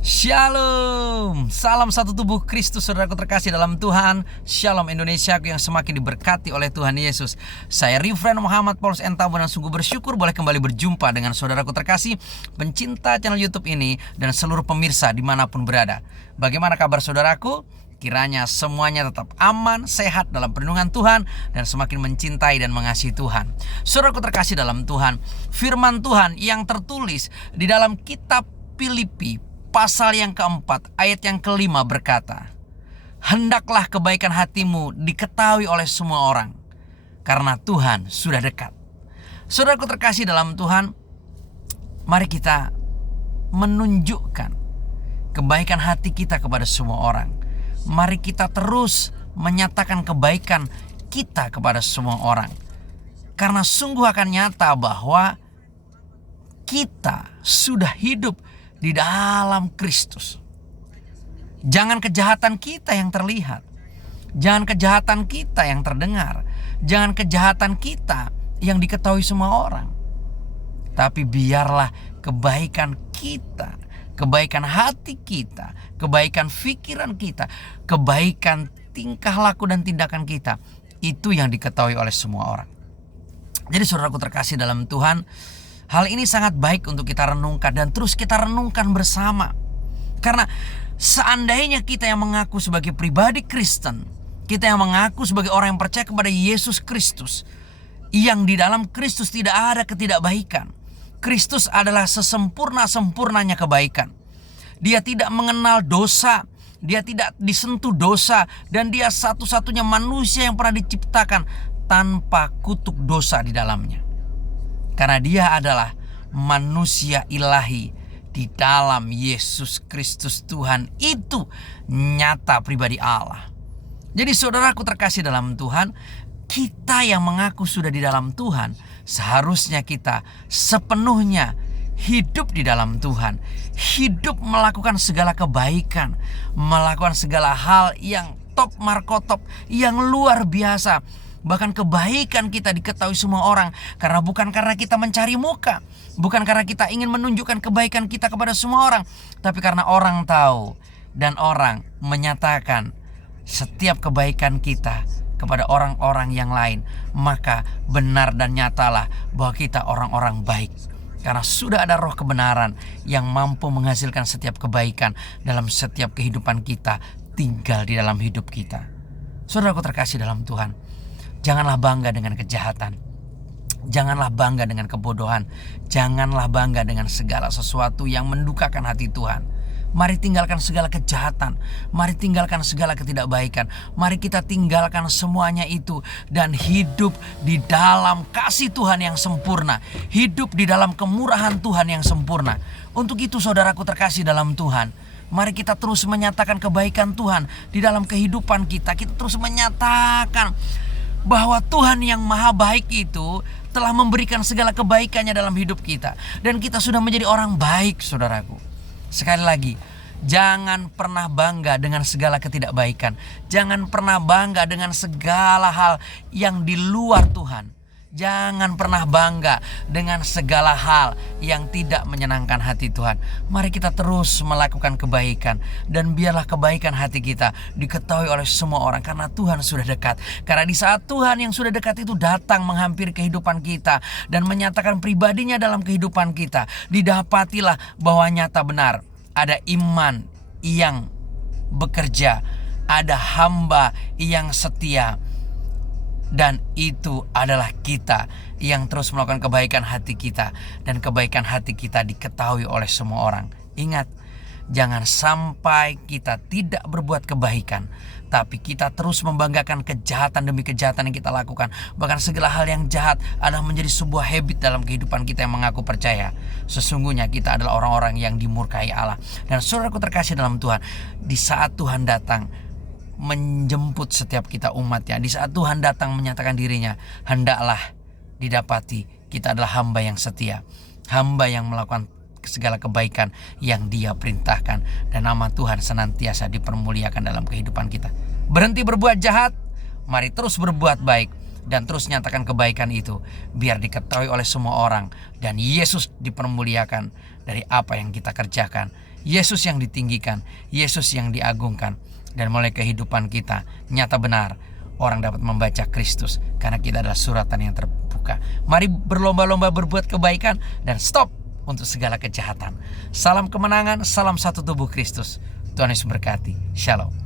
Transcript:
Shalom, salam satu tubuh Kristus, saudaraku terkasih dalam Tuhan. Shalom Indonesiaku yang semakin diberkati oleh Tuhan Yesus. Saya Rifren Muhammad Paulus Entabo dan sungguh bersyukur boleh kembali berjumpa dengan saudaraku terkasih, pencinta channel YouTube ini dan seluruh pemirsa dimanapun berada. Bagaimana kabar saudaraku? Kiranya semuanya tetap aman, sehat dalam perlindungan Tuhan dan semakin mencintai dan mengasihi Tuhan. Saudaraku terkasih dalam Tuhan, firman Tuhan yang tertulis di dalam kitab Filipi pasal yang keempat, ayat yang kelima berkata, "Hendaklah kebaikan hatimu diketahui oleh semua orang, karena Tuhan sudah dekat." Saudaraku terkasih dalam Tuhan, mari kita menunjukkan kebaikan hati kita kepada semua orang. Mari kita terus menyatakan kebaikan kita kepada semua orang. Karena sungguh akan nyata bahwa kita sudah hidup di dalam Kristus. Jangan kejahatan kita yang terlihat, jangan kejahatan kita yang terdengar, jangan kejahatan kita yang diketahui semua orang. Tapi biarlah kebaikan kita, kebaikan hati kita, kebaikan pikiran kita, kebaikan tingkah laku dan tindakan kita, itu yang diketahui oleh semua orang. Jadi saudaraku terkasih dalam Tuhan, hal ini sangat baik untuk kita renungkan dan terus kita renungkan bersama. Karena seandainya kita yang mengaku sebagai pribadi Kristen, kita yang mengaku sebagai orang yang percaya kepada Yesus Kristus, yang di dalam Kristus tidak ada ketidakbaikan. Kristus adalah sesempurna-sempurnanya kebaikan. Dia tidak mengenal dosa, dia tidak disentuh dosa, dan dia satu-satunya manusia yang pernah diciptakan tanpa kutuk dosa di dalamnya. Karena dia adalah manusia ilahi di dalam Yesus Kristus Tuhan, itu nyata pribadi Allah. Jadi saudaraku terkasih dalam Tuhan, kita yang mengaku sudah di dalam Tuhan, seharusnya kita sepenuhnya hidup di dalam Tuhan. Hidup melakukan segala kebaikan, melakukan segala hal yang top markotop, yang luar biasa. Bahkan kebaikan kita diketahui semua orang. Karena bukan karena kita mencari muka, bukan karena kita ingin menunjukkan kebaikan kita kepada semua orang, tapi karena orang tahu dan orang menyatakan setiap kebaikan kita kepada orang-orang yang lain. Maka benar dan nyatalah bahwa kita orang-orang baik, karena sudah ada roh kebenaran yang mampu menghasilkan setiap kebaikan dalam setiap kehidupan kita, tinggal di dalam hidup kita. Saudaraku terkasih dalam Tuhan, janganlah bangga dengan kejahatan. Janganlah bangga dengan kebodohan. Janganlah bangga dengan segala sesuatu yang mendukakan hati Tuhan. Mari tinggalkan segala kejahatan. Mari tinggalkan segala ketidakbaikan. Mari kita tinggalkan semuanya itu dan hidup di dalam kasih Tuhan yang sempurna. Hidup di dalam kemurahan Tuhan yang sempurna. Untuk itu saudaraku terkasih dalam Tuhan, mari kita terus menyatakan kebaikan Tuhan di dalam kehidupan kita. Kita terus menyatakan bahwa Tuhan yang maha baik itu telah memberikan segala kebaikannya dalam hidup kita. Dan kita sudah menjadi orang baik, saudaraku. Sekali lagi, jangan pernah bangga dengan segala ketidakbaikan. Jangan pernah bangga dengan segala hal yang di luar Tuhan. Jangan pernah bangga dengan segala hal yang tidak menyenangkan hati Tuhan. Mari kita terus melakukan kebaikan, dan biarlah kebaikan hati kita diketahui oleh semua orang, karena Tuhan sudah dekat. Karena di saat Tuhan yang sudah dekat itu datang menghampiri kehidupan kita dan menyatakan pribadinya dalam kehidupan kita, didapatilah bahwa nyata benar ada iman yang bekerja, ada hamba yang setia. Dan itu adalah kita yang terus melakukan kebaikan hati kita, dan kebaikan hati kita diketahui oleh semua orang. Ingat, jangan sampai kita tidak berbuat kebaikan, tapi kita terus membanggakan kejahatan demi kejahatan yang kita lakukan. Bahkan segala hal yang jahat adalah menjadi sebuah habit dalam kehidupan kita yang mengaku percaya. Sesungguhnya kita adalah orang-orang yang dimurkai Allah. Dan saudaraku terkasih dalam Tuhan, di saat Tuhan datang menjemput setiap kita umatnya, di saat Tuhan datang menyatakan dirinya, hendaklah didapati kita adalah hamba yang setia, hamba yang melakukan segala kebaikan yang Dia perintahkan, dan nama Tuhan senantiasa dipermuliakan dalam kehidupan kita. Berhenti berbuat jahat, mari terus berbuat baik. dan terus nyatakan kebaikan itu biar diketahui oleh semua orang dan Yesus dipermuliakan dari apa yang kita kerjakan. Yesus yang ditinggikan, Yesus yang diagungkan. Dan mulai kehidupan kita nyata benar, orang dapat membaca Kristus karena kita adalah suratan yang terbuka. Mari berlomba-lomba berbuat kebaikan dan stop untuk segala kejahatan. Salam kemenangan, salam satu tubuh Kristus. Tuhan Yesus berkati. Shalom.